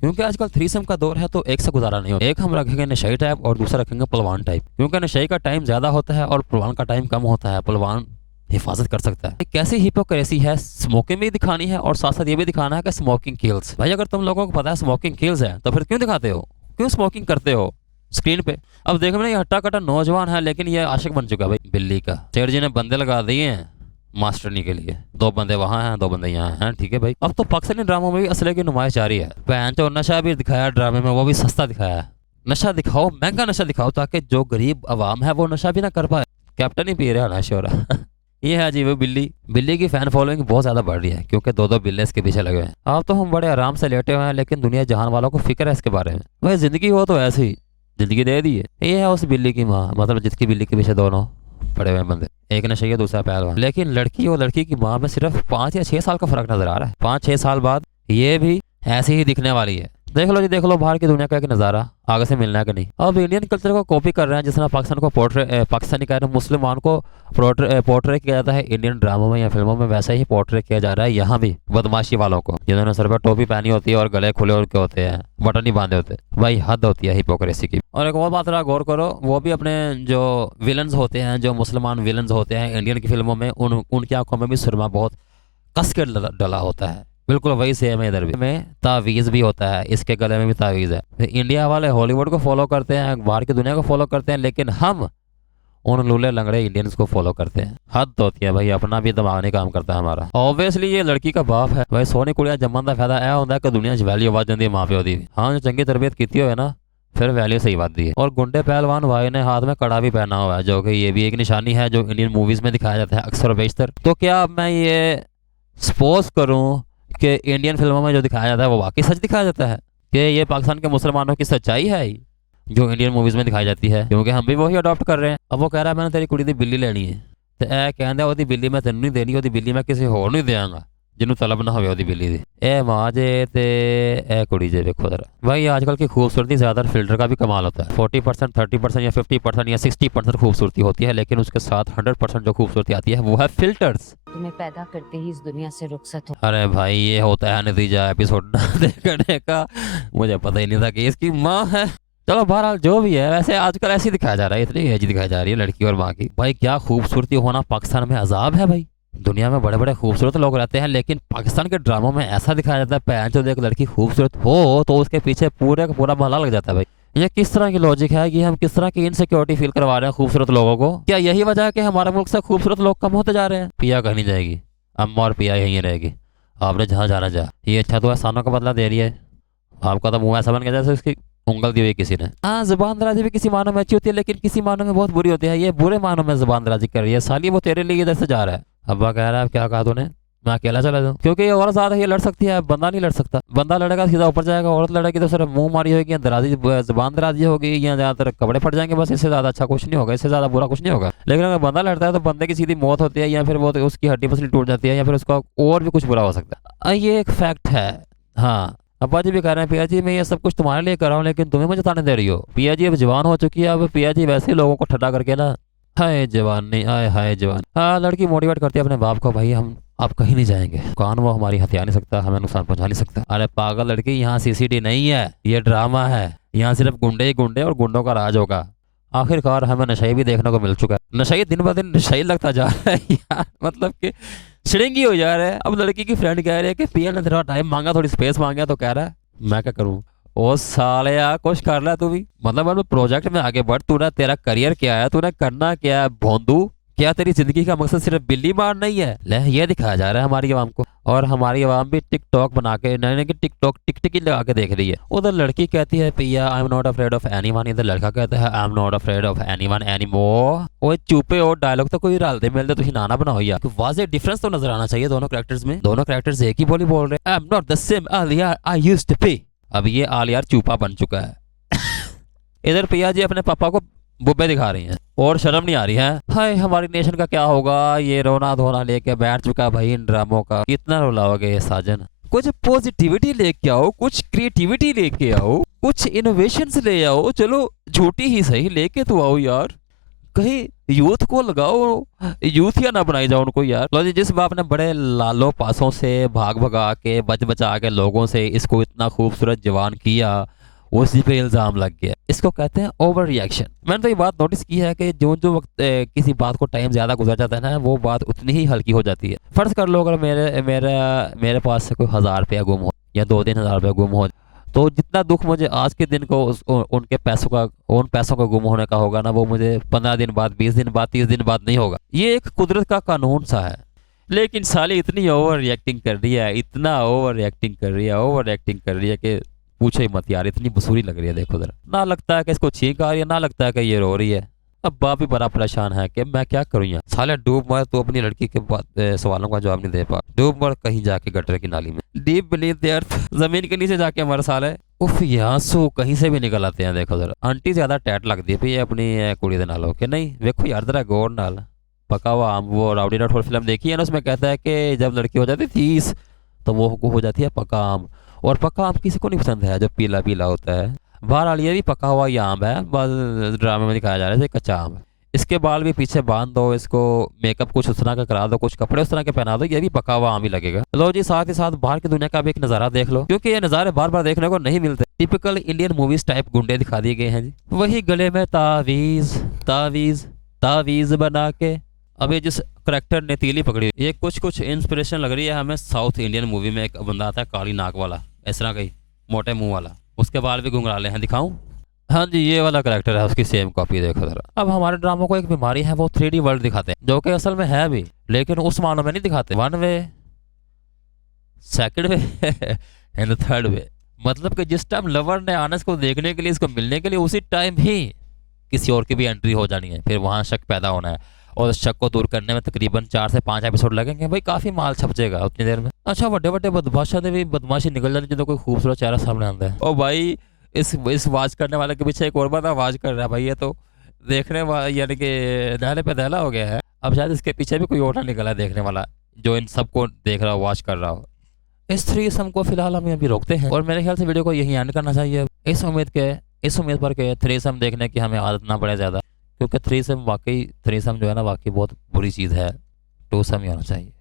क्योंकि आजकल थ्रीसम का दौर है तो एक से गुजारा नहीं होता। एक हम रखेंगे नशई टाइप और दूसरा रखेंगे पलवान टाइप, क्योंकि नशई का टाइम ज्यादा होता है और पलवान का टाइम कम होता है। पलवान हिफाजत कर सकता है। कैसी हिपोक्रेसी है, स्मोकिंग भी दिखानी है और साथ साथ ये भी दिखाना है कि स्मोकिंग किल्स। भाई अगर तुम लोगों को पता है स्मोकिंग किल्स है तो फिर क्यों दिखाते हो, क्यों स्मोकिंग करते हो स्क्रीन पे। अब देखो ना, ये हट्टा कट्टा नौजवान है लेकिन ये आशिक बन चुका है भाई बिल्ली का। सेठ जी ने बंदे लगा दिए हैं मास्टरनी के लिए, 2 बंदे वहां हैं 2 बंदे यहाँ हैं, ठीक है भाई। अब तो पाकिस्तानी ड्रामों में भी असले की नुमाइश जारी है। बहन तो नशा भी दिखाया ड्रामे में, वो भी सस्ता दिखाया है। नशा दिखाओ, महंगा नशा दिखाओ, ताकि जो गरीब आवाम है वो नशा भी ना कर पाए। कैप्टन ही पी रहा है नशा हो रहा ये है जी वो बिल्ली। बिल्ली की फैन फॉलोइंग बहुत ज्यादा बढ़ रही है क्योंकि 2-2 बिल्ले इसके पीछे लगे हैं। अब तो हम बड़े आराम से लेटे हुए हैं लेकिन दुनिया जहान वालों को फिक्र है इसके बारे में। भाई जिंदगी हो तो ऐसे ही जिंदगी दे दी है। ये है उस बिल्ली की माँ, मतलब जिसकी बिल्ली के पीछे दोनों पड़े हुए बंदे, एक नशे दूसरा पहलवान। लेकिन लड़की और लड़की की माँ में सिर्फ 5 या 6 साल का फर्क नजर आ रहा है। 5-6 साल बाद ये भी ऐसी ही दिखने वाली है। देख लो जी, देख लो बाहर की दुनिया का एक नज़ारा, आगे से मिलना है कि नहीं। अब इंडियन कल्चर को कॉपी कर रहे हैं, जिस तरह पाकिस्तान को पाकिस्तानी कह रहे हैं मुसलमान को पोर्ट्रे किया जाता है इंडियन ड्रामों में या फिल्मों में, वैसा ही पोर्ट्रे किया जा रहा है यहाँ भी बदमाशी वालों को, जिन्होंने सर पर टोपी पहनी होती है और गले खुले उनके होते हैं, बटन नहीं बांधे होते। भाई हद होती है हिपोक्रेसी की। और एक और बात रहा, गौर करो, वो भी अपने जो विलन्स होते हैं, जो मुसलमान विलन्स होते हैं इंडियन की फिल्मों में, उनकी आंखों में भी सुरमा बहुत कस के डला होता है। बिल्कुल वही सेम है इधर भी, में तावीज़ भी होता है, इसके गले में भी तावीज़ है। इंडिया वाले हॉलीवुड को फॉलो करते हैं, बाहर की दुनिया को फॉलो करते हैं, लेकिन हम उन लूले लंगड़े इंडियंस को फॉलो करते हैं। हद होती है भाई, अपना भी दिमाग नहीं काम करता है हमारा। ऑब्वियसली ये लड़की का बाप है भाई। सोनी कुड़िया जम्मन का फायदा यह होता है कि दुनिया वैल्यू आवाज जाती है माँ प्यो दी। हाँ जो चंगी तरबियत की हो ना, फिर वैल्यू सही बात दी है। और गुंडे पहलवान भाई ने हाथ में कड़ा भी पहना हुआ है, जो कि ये भी एक निशानी है जो इंडियन मूवीज में दिखाया जाता है अक्सर बेशतर। तो क्या अब मैं ये सपोज करूँ कि इंडियन फिल्मों में जो दिखाया जाता है वो वाकई सच दिखाया जाता है, कि ये पाकिस्तान के मुसलमानों की सच्चाई है जो इंडियन मूवीज में दिखाई जाती है, क्योंकि हम भी वही अडॉप्ट कर रहे हैं। अब वो कह रहा है मैंने तेरी कुड़ी दी बिल्ली लेनी है, तो ए कहता ओदी बिल्ली मैं तेन नहीं देनी, ओदी बिल्ली मैं किसी होर नहीं देंगा जिन्हों तलब ना हो बिल्ली दी। ए माँ जे ते ए कुड़ी जे देखो जरा। भाई आजकल की खूबसूरती ज्यादा फिल्टर का भी कमाल होता है। 40%, 30% या 50% या 60% खूबसूरती होती है, लेकिन उसके साथ 100% जो खूबसूरती आती है वो है फिल्टर्स। तुम्हें पैदा करते ही इस दुनिया से रुखसत हो। अरे भाई ये होता है नतीजा एपिसोड देखने का। मुझे पता ही नहीं था कि इसकी माँ है। चलो बहरहाल जो भी है, वैसे आजकल ऐसी दिखाया जा रहा है, इतनी एज दिखाई जा रही है लड़की और माँ की। भाई क्या खूबसूरती होना पाकिस्तान में अजाब है भाई। दुनिया में बड़े बड़े खूबसूरत लोग रहते हैं, लेकिन पाकिस्तान के ड्रामों में ऐसा दिखाया जाता है पैन जो एक लड़की खूबसूरत हो तो उसके पीछे पूरे का पूरा महला लग जाता है। भाई ये किस तरह की लॉजिक है कि हम किस तरह की इनसिक्योरिटी फील करवा रहे हैं खूबसूरत लोगों को। क्या यही वजह है कि हमारे मुल्क से खूबसूरत लोग कम होते जा रहे हैं। पिया कहीं नहीं जाएगी, अम्मा और पिया यहीं रहेगी, आपने जहाँ जाना जा। ये अच्छा तो एहसानों का बदला दे रही है। आपका तो मुंह ऐसा बन गया जैसे उसकी उंगल दी हुई किसी ने। हाँ जुबान दराजी भी किसी मानों में अच्छी होती है, लेकिन किसी मानों में बहुत बुरी होती है। ये बुरे मानों में जुबान दराजी कर रही है साली, वो तेरे लिए इधर से जा रहा है। अब्बा कह रहा है क्या कहा तूने, मैं अकेला चला जाऊँ, क्योंकि ये औरत ज्यादा ये लड़ सकती है, बंदा नहीं लड़ सकता। बंदा लड़ेगा सीधा ऊपर जाएगा, औरत लड़ेगी तो सिर्फ मुंह मारी होगी या दराजी जुबान दराजी होगी या ज्यादातर कपड़े फट जाएंगे, बस इससे ज्यादा अच्छा कुछ नहीं होगा, इससे ज्यादा बुरा कुछ नहीं होगा। लेकिन अगर बंदा लड़ता है तो बंदे की सीधी मौत होती है, या फिर वो उसकी हड्डी पसली टूट जाती है, या फिर उसका और भी कुछ बुरा हो सकता है। ये एक फैक्ट है। हाँ अब्बा जी भी कह रहे हैं पिया जी मैं ये सब कुछ तुम्हारे लिए कर रहा हूँ, लेकिन तुम्हें मुझे ताने दे रही हो। पिया जी अब जवान हो चुकी है, अब पिया जी वैसे लोगों को ठट्टा करके ना, हाय जवान नहीं आए हाय जवान। हाँ लड़की मोटिवेट करती है अपने बाप को, भाई हम आप कहीं नहीं जाएंगे, कान वो हमारी हथिया नहीं सकता, हमें नुकसान पहुंचा नहीं सकता। अरे पागल लड़की, यहाँ सीसीडी नहीं है, ये ड्रामा है, यहाँ सिर्फ गुंडे ही गुंडे और गुंडों का राज होगा। आखिरकार हमें नशाई भी देखने को मिल चुका है। नशाई दिन ब दिन नशाई लगता जा रहा है यार, मतलब कि श्रिंगी हो जा रहा है। अब लड़की की फ्रेंड कह रही है कि पिया ने तेरा टाइम मांगा, थोड़ी स्पेस मांगा, तो कह रहा है मैं क्या करूँ। ओ साले यार कुछ कर रहा है तू भी, मतलब प्रोजेक्ट में आगे बढ़। तूने तेरा करियर क्या है, तूने करना क्या है भोंदू। क्या तेरी जिंदगी का मकसद सिर्फ बिल्ली मारना ही है। ले ये दिखाया जा रहा है हमारी आवाम को, और हमारी आवाम भी टिकटॉक बना के नहीं कि टिकटॉक टिकटिकी लगा के देख रही है। उधर लड़की कहती है पिया आई am not afraid of anyone, इधर लड़का कहता है आई am not afraid of anyone anymore. ओए चुपे और डायलॉग तो कोई रलते मिलते तुम नाना बनाओ यार। वाज़ेह डिफरेंस तो नजर आना चाहिए दोनों कैरेक्टर्स में। दोनों कैरेक्टर्स एक ही बोली बोल रहे हैं, I am not the same Aliyar I used to be. अब ये आलियार चूपा बन चुका है। इधर पिया जी अपने पापा को बुब्बे दिखा रही हैं और शर्म नहीं आ रही है। हाय हमारी नेशन का क्या होगा, ये रोना धोना लेके बैठ चुका भाई इन ड्रामों का। कितना रुलाओगे ये साजन। कुछ पॉजिटिविटी लेके आओ, कुछ क्रिएटिविटी लेके आओ, कुछ इनोवेशंस ले आओ। चलो झूठी ही सही लेके तो आओ यार। कहीं यूथ को लगाओ, यूथ या ना बनाई जाओ उनको यार। लो जी, जिस बाप ने बड़े लालो पासों से भाग भगा के बच बचा के लोगों से इसको इतना खूबसूरत जवान किया, उसी पे इल्जाम लग गया। इसको कहते हैं ओवर रिएक्शन। मैंने तो ये बात नोटिस की है कि जो जो वक्त किसी बात को टाइम ज्यादा गुजर जाता है ना, वो बात उतनी ही हल्की हो जाती है। फर्ज कर लो अगर मेरे पास से कोई 1000 रुपया गुम हो या 2-3 हज़ार रुपया गुम हो, तो जितना दुख मुझे आज के दिन को उनके पैसों का, उन पैसों का गुम होने का होगा ना, वो मुझे 15 दिन बाद, 20 दिन बाद, 30 दिन बाद नहीं होगा। ये एक कुदरत का कानून सा है। लेकिन साली इतनी ओवर रिएक्टिंग कर रही है, इतना ओवर रिएक्टिंग कर रही है, ओवर रिएक्टिंग कर रही है कि पूछो ही मत यार। इतनी बसूरी लग रही है, देखो जरा। ना लगता है कि इसको छींक आ रही है, ना लगता है कि ये रो रही है। अब बाप भी बड़ा परेशान है कि मैं क्या करूँ यार। साले डूब मर, तो अपनी लड़की के सवालों का जवाब नहीं दे पा। डूब मर कहीं जाके गटर की नाली में, डीप बीनीथ द अर्थ, जमीन के नीचे जाके मर साले। उफ, ये आंसू कहीं से भी निकल आते हैं। देखो जरा, आंटी ज्यादा टैट लगती है अपनी कुड़ी दे नाल के नहीं। देखो यार जरा गौर नाल। पका हुआ आम, वो राउडी राठौर फिल्म देखी है ना, उसमें कहता है कि जब लड़की हो जाती 30 तो वो हो जाती है पका आम। और पका आम किसी को नहीं पसंद है जो पीला पीला होता है। बहरहाल ये भी पका हुआ ये आम है, बस ड्रामे में दिखाया जा रहा है कच्चा आम है। इसके बाल भी पीछे बांध दो, इसको मेकअप कुछ उस तरह का करा दो, कुछ कपड़े उस तरह के पहना दो, ये भी पका हुआ आम ही लगेगा। लो जी, साथ ही साथ बाहर की दुनिया का भी एक नज़ारा देख लो, क्योंकि ये नज़ारे बार बार देखने को नहीं मिलते। टिपिकल इंडियन मूवीज टाइप गुंडे दिखा दिए गए हैं जी। वही गले में तावीज तावीज तावीज बना के। अभी जिस करेक्टर ने तीली पकड़ी, ये कुछ कुछ इंस्पिरेशन लग रही है हमें साउथ इंडियन मूवी में। एक बंदा आता है काली नाक वाला, इस तरह का ही मोटे मुंह वाला, उसके बाल भी घुंघराले हैं। दिखाऊं? हाँ जी, ये वाला करेक्टर है, उसकी सेम कॉपी देखो जरा। अब हमारे ड्रामों को एक बीमारी है, वो 3D वर्ल्ड दिखाते हैं, जो कि असल में है भी, लेकिन उस मानों में नहीं दिखाते। 1 way, second way and third way. मतलब कि जिस टाइम लवर ने आना इसको देखने के लिए, इसको मिलने के लिए, उसी टाइम ही किसी और की भी एंट्री हो जानी है। फिर वहां शक पैदा होना है, और शक को दूर करने में तकरीबन 4 से 5 एपिसोड लगेंगे। भाई काफी माल छप जाएगा उतनी देर में। अच्छा, बड़े बड़े बदमाशा ने भी बदमाशी निकल जाती है, जो कोई खूबसूरत चेहरा सामने आता है। ओ भाई, इस आवाज करने वाले के पीछे एक और बंदा आवाज कर रहा है भाई। ये तो देखने वाला यानी कि दहले पे दहला हो गया है। अब शायद इसके पीछे भी कोई और ना निकला है देखने वाला, जो इन सबको देख रहा हो, वॉच कर रहा हो। इस थ्रीसम को फिलहाल हम अभी रोकते हैं, और मेरे ख्याल से वीडियो को यही एंड करना चाहिए, इस उम्मीद पर के थ्रीसम देखने की हमें आदत ना पड़े ज्यादा। क्योंकि थ्रीसम जो है ना, वाकई बहुत बुरी चीज़ है। टूसम ही होना चाहिए।